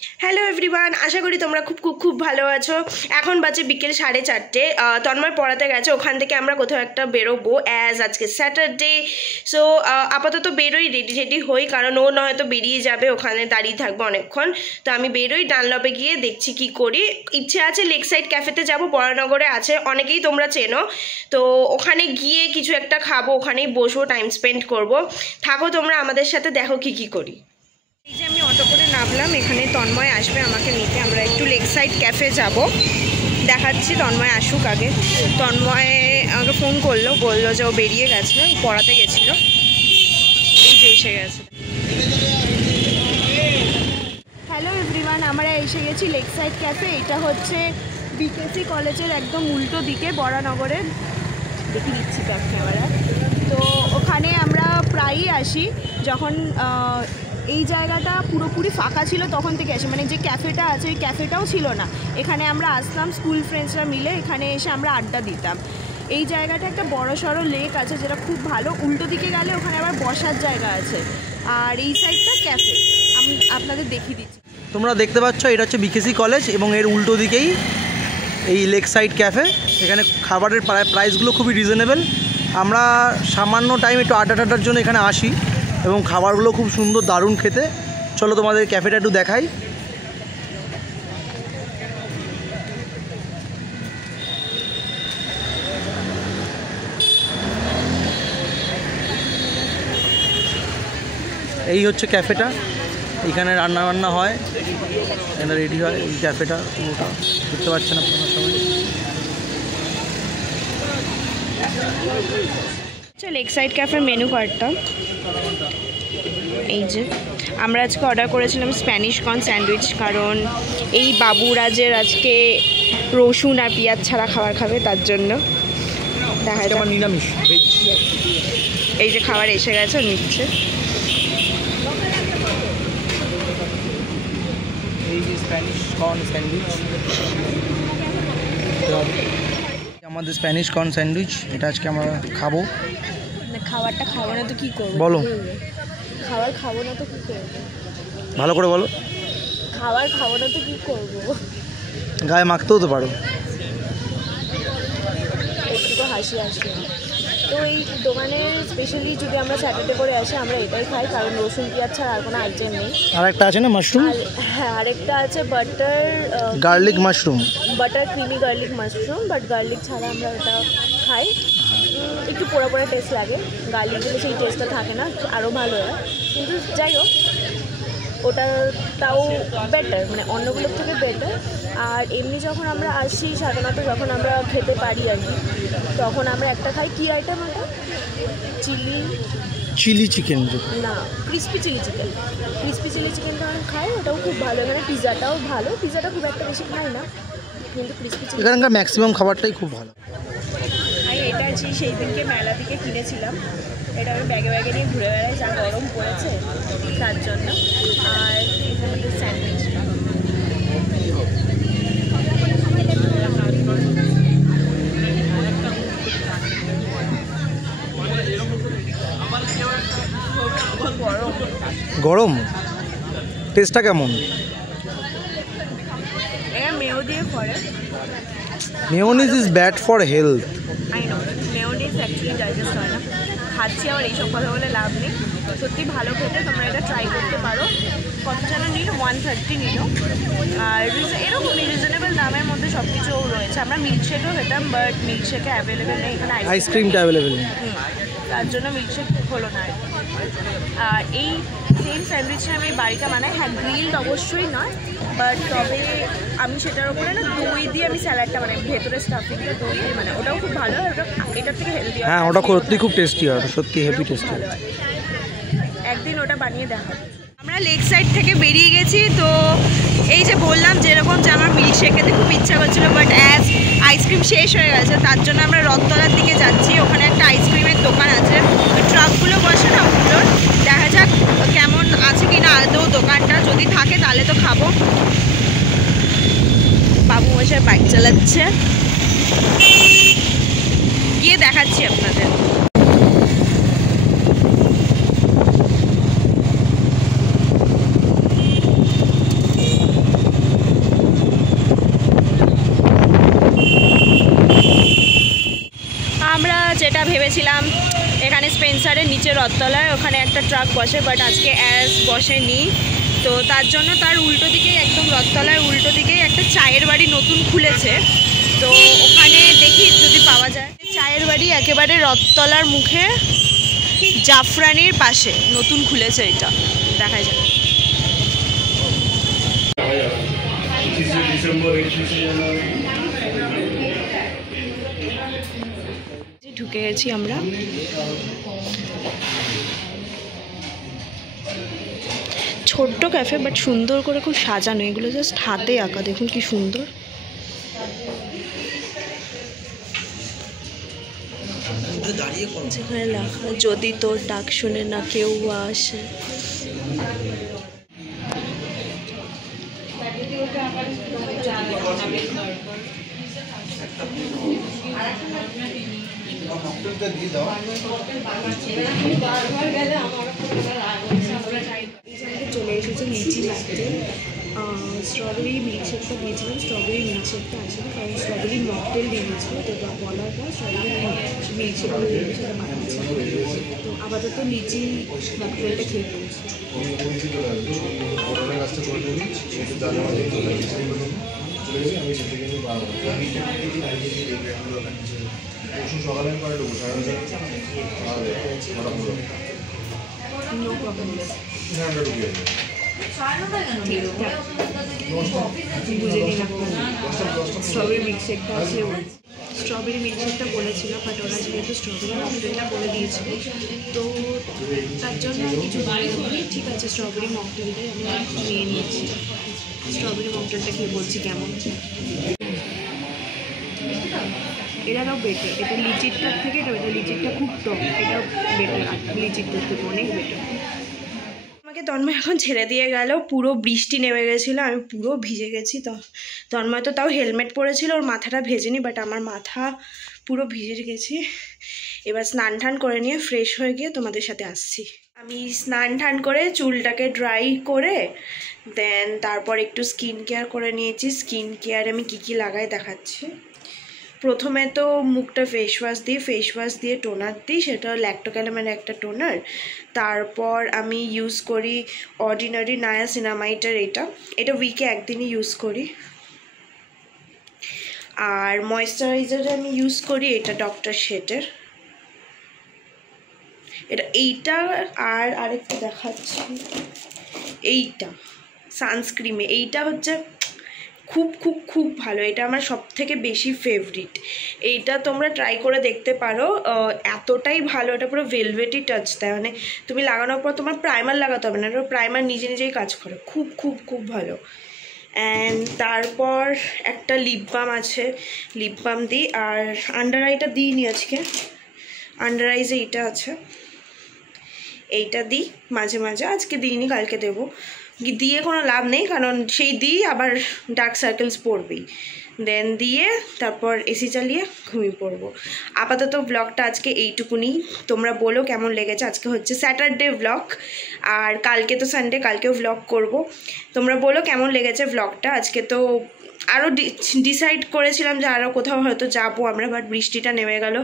Hello everyone, আশা করি তোমরা খুব খুব খুব ভালো আছো। এখন বাজে বিকেল 4:30। তন্ময় পড়াতে গেছে, ওখান থেকে আমরা কোথাও একটা বেরোবো অ্যাজ আজকে স্যাটারডে। সো আপাতত বেরোই, রেডি হই, কারণ ও নয়তো বেরিয়ে যাবে, ওখানে দাঁড়িয়ে থাকবো অনেকক্ষণ। তো আমি বেরোই, ডানলপে গিয়ে দেখছি কি করি। ইচ্ছে আছে লেক সাইড ক্যাফেতে যাবো, বরানগরে আছে, অনেকেই তোমরা চেনো। তো ওখানে গিয়ে কিছু একটা খাবো, ওখানেই বসবো, টাইম স্পেন্ড করবো। থাকো তোমরা আমাদের সাথে, দেখো কি করি। এই যে আমি অটো করে নামলাম, এখানে তন্ময় আসবে আমাকে নিতে। আমরা একটু লেক সাইড ক্যাফে যাব, দেখাচ্ছি। তন্ময় আসুক আগে। তন্ময় আমাকে ফোন করলো, বললো যে ও বেরিয়ে গেছে, পড়াতে গেছিলো। এই যে এসে গেছে। হ্যালো এভরিওয়ান, আমরা এসে গেছি লেক সাইড ক্যাফে। এটা হচ্ছে বিকেসি কলেজের একদম উল্টো দিকে, বরানগরের। দেখে দিচ্ছি ব্যাক ক্যামেরা। তো ওখানে আমরা প্রায়ই আসি যখন এই জায়গাটা পুরোপুরি ফাঁকা ছিল, তখন থেকে আসি। মানে যে ক্যাফেটা আছে, ওই ক্যাফেটাও ছিল না। এখানে আমরা আসতাম স্কুল ফ্রেন্ডসরা মিলে, এখানে এসে আমরা আড্ডা দিতাম। এই জায়গাটা একটা বড় সড়ো লেক আছে, যেটা খুব ভালো। উল্টো দিকে গেলে ওখানে আবার বসার জায়গা আছে, আর এই সাইডটা ক্যাফে। আমি আপনাদের দেখিয়ে দিচ্ছি। তোমরা দেখতে পাচ্ছ, এটা হচ্ছে বিকেসি কলেজ এবং এর উল্টো দিকেই এই লেক সাইড ক্যাফে। এখানে খাবারের প্রাইসগুলো খুবই রিজনেবল। আমরা সামান্য টাইম একটু আড্ডাটার জন্য এখানে আসি এবং খাবারগুলো খুব সুন্দর, দারুণ খেতে। চলো তোমাদের ক্যাফেটা একটু দেখাই। এই হচ্ছে ক্যাফেটা, এখানে রান্না হয়, এখানে রেডি হয়। এই ক্যাফেটা পুরোটা দেখতে পাচ্ছেন আপনারা সবাই। লেক সাইড ক্যাফের মেনু কার্ডটা এই যে। আমরা আজকে অর্ডার করেছিলাম স্প্যানিশ কর্ন স্যান্ডউইচ, কারণ এই বাবুরাজের আজকে রসুন আর পেঁয়াজ ছাড়া খাবার খাবে, তার জন্য। দেখা যায় নিরামিষ। এই যে খাবার এসে গেছে, নিচ্ছে। এই যে স্প্যানিশ কর্ন স্যান্ডউইচ, আমাদের স্প্যানিশ কর্ন স্যান্ডউইচ, এটা আজকে আমরা খাবো। খাবারটা খাবো না তো কি করবো? বলো। খাবার খাবো না তো কি করবো? ভালো করে বলো। খাবার খাবো না তো কি করবো? গায়ে মাখতেও তো পারো। একটু হাসি আসবে। তো এই দোকানের স্পেশালি যদি আমরা স্যাটারডে করে আসি, আমরা এটাই খাই, কারণ রসুন পেঁয়াজ ছাড়া আর কোনো আইটেম নেই। আর একটা আছে না মাশরুম? হ্যাঁ, আরেকটা আছে butter garlic mushroom, butter creamy garlic mushroom, but garlic ছাড়া আমরা ওটা খাই। একটু পোড়া পোড়া টেস্ট লাগে, গার্লিক দিলে সেই টেস্টটা থাকে না, আরও ভালো হয়। কিন্তু যাই হোক, ওটাও বেটার, মানে অন্যগুলোর থেকে বেটার। আর এমনি যখন আমরা আসি, সাধারণত যখন আমরা খেতে পারি আর কি, তখন আমরা একটা খাই। কী আইটেম ওটা? চিলি চিকেন না, crispy chilli chicken. Crispy chilli chicken যখন খাই, ওটাও খুব ভালো। এখানে পিৎজাটাও ভালো, পিৎজাটা খুব একটা বেশি খাই না, কিন্তু ক্রিস্পি চিকেন এখানকার ম্যাক্সিমাম খাবারটাই খুব ভালো। আমি এটা আছি সেই দিনকে মেলা থেকে কিনেছিলাম। এটা আমি ব্যাগে নিয়ে ঘুরে বেড়াই, যা গরম পড়েছে তার জন্য। আর এখানে স্যান্ডউইচটা গরম। টেস্টটা কেমন? এটা মেয়ো দিয়ে করে। Mayonnaise is bad for health. I know, mayonnaise actually digest হয় না। খাচ্ছি, আবার এইসব কথা বলে লাভ নেই। সত্যি ভালো খেতে, তোমরা এটা ট্রাই করতে পারো। কত যেন নিল? 130 নিল। আর এরকমই রিজনেবল দামের মধ্যে সব কিছুও রয়েছে। আমরা মিল্কশেকও খেতাম, বাট মিল্কশেকে অ্যাভেলেবেল নেই এখানে, আইসক্রিমটা অ্যাভেলেবেল নেই, তার জন্য মিল্কশেক হলো না। আর এই সেম স্যান্ডউইচটা আমি বাড়িতে বানাই। হ্যাঁ, গ্রিলড অবশ্যই নয়, বাট তবে আমি সেটার উপরে না দই দিয়ে আমি স্যালাডটা বানাই, ভেতরে স্টাফিংটা দই দিয়ে, মানে ওটাও খুব ভালো হয়। ওটা এটার থেকে হেলদি হয়। হ্যাঁ, ওটা সত্যি খুব টেস্টি হয়, সত্যি হেভি টেস্টি হয়। একদিন ওটা বানিয়ে দেখা। আমরা লেক সাইড থেকে বেরিয়ে গেছি। তো এই যে বললাম যেরকম যে আমার মিল্কশেক খেতে খুব ইচ্ছা করছিলো, বাট অ্যাজ আইসক্রিম শেষ হয়ে গেছে, তার জন্য আমরা রথতলার দিকে যাচ্ছি। ওখানে একটা আইসক্রিমের দোকান আছে, ট্রাকগুলো বসে না ওগুলোর। দেখা যাক কেমন আছে কি না আদৌ দোকানটা। যদি থাকে তাহলে তো খাবো। বাবু মশাই বাইক চালাচ্ছে, গিয়ে দেখাচ্ছি আপনাদের। ভেবেছিলাম এখানে স্পেন্সারের নিচে রথতলায় ওখানে একটা ট্রাক বসে, বাট আজকে অ্যাজ বসেনি। তো তার জন্য তার উল্টো দিকেই, একদম রথতলার উল্টো দিকেই একটা চায়ের বাড়ি নতুন খুলেছে। তো ওখানে দেখি যদি পাওয়া যায়। চায়ের বাড়ি একেবারে রথতলার মুখে জাফরানির পাশে নতুন খুলেছে, এটা দেখা যায়। ঢুকে গেছি আমরা। ছোট্ট ক্যাফে, বাট সুন্দর করে খুব সাজানো, এগুলো জাস্ট হাতে আঁকা, দেখুন কি সুন্দর। যেখানে লেখা যদি তোর ডাক শুনে না কেউ আসে। চলে এসেছে লিচি লাটে, স্ট্রবেরি মিল্কশেকটা দিয়েছিলাম, স্ট্রবেরি মিল্কশেকটা আসেনি কারণ স্ট্রবেরি মকটেল দিয়ে দিয়েছিল। তো বলার পর স্ট্রবেরি মিল্কশেকটা দিয়ে দিয়েছিল, সেটা বানাচ্ছি। তো আপাতত লিচি মকটেলটা খেয়ে ফেলছি। বুঝে নিলাম স্ট্রবেরি মিল্কশেকটা আছে। স্ট্রবেরি মিল্কশেকটা বলেছিল, বাট ওরা যেহেতু স্ট্রবেরি মকটেলটা বলে দিয়েছিল, তো তার জন্য কিছু বলি। ঠিক আছে, স্ট্রবেরি মকটেলটাই আমি নিয়ে নিয়েছি। স্ট্রবেরি মকটেলটা খেয়ে বলছি কেমন। এটাও বেটার, এটা লিচিরটার থেকে এটা লিচিরটা খুব টক, এটা বেটার, লিচিরটার থেকে অনেক বেটার। আমাকে তন্ময় এখন ছেড়ে দিয়ে গেল, পুরো বৃষ্টি নেমে গেছিলো, আমি পুরো ভিজে গেছি। তো তন্ময় তো তাও হেলমেট পরেছিল, ওর মাথাটা ভেজেনি, বাট আমার মাথা পুরো ভিজে গেছি। এবার স্নান টান করে নিয়ে ফ্রেশ হয়ে গিয়ে তোমাদের সাথে আসছি। আমি স্নান টান করে চুলটাকে ড্রাই করে দেন তারপর একটু স্কিন কেয়ার করে নিয়েছি। স্কিন কেয়ারে আমি কী কী লাগাই দেখাচ্ছি। প্রথমে তো মুখটা ফেস ওয়াশ দিয়ে টোনার দিই, সেটা ল্যাক্টোক্যালামের একটা টোনার। তারপর আমি ইউজ করি অর্ডিনারি নায়াসিনামাইডের এটা উইকে একদিনই ইউজ করি। আর ময়েশ্চারাইজারে আমি ইউজ করি এটা ডক্টর শেটের, এইটা। আর আরেকটা দেখাচ্ছি, এইটা সানস্ক্রিমে, এইটা হচ্ছে খুব খুব খুব ভালো, এটা আমার সবথেকে বেশি ফেভারিট। এইটা তোমরা ট্রাই করে দেখতে পারো, এতটাই ভালো, এটা পুরো ভেলভেটি টাচ দেয়। মানে তুমি লাগানোর পর তোমার প্রাইমার লাগাতে হবে না, এটা প্রাইমার নিজে নিজেই কাজ করে, খুব খুব খুব ভালো। অ্যান্ড তারপর একটা লিপ বাম আছে, লিপ বাম দিই। আর আন্ডার আইটা দিইনি আজকে, আন্ডার আইজে এইটা আছে, এইটা দিই মাঝে মাঝে, আজকে দিইনি, কালকে দেবো। দিয়ে কোনো লাভ নেই, কারণ সেই দিই আবার ডার্ক সার্কেলস পড়বেই। দেন দিয়ে তারপর এসি চালিয়ে ঘুমিয়ে পড়বো। আপাতত ব্লগটা আজকে এইটুকুনি। তোমরা বলো কেমন লেগেছে। আজকে হচ্ছে স্যাটারডে ব্লগ, আর কালকে তো সানডে, কালকেও ব্লগ করব। তোমরা বলো কেমন লেগেছে ব্লগটা। আজকে তো আরও ডিসাইড করেছিলাম যে আরও কোথাও হয়তো যাবো আমরা, বাট বৃষ্টিটা নেমে গেল,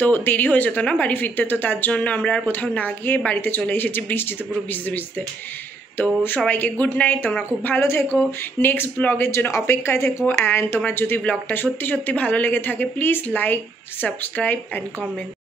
তো দেরি হয়ে যেত না বাড়ি ফিরতে। তো তার জন্য আমরা আর কোথাও না গিয়ে বাড়িতে চলে এসেছি বৃষ্টিতে, পুরো ভিজতে ভিজতে। তো সবাইকে গুড নাইট, তোমরা খুব ভালো থেকো, নেক্সট ব্লগের জন্য অপেক্ষায় থেকো। অ্যান্ড তোমার যদি ব্লগটা সত্যি সত্যি ভালো লেগে থাকে, please like, subscribe and comment.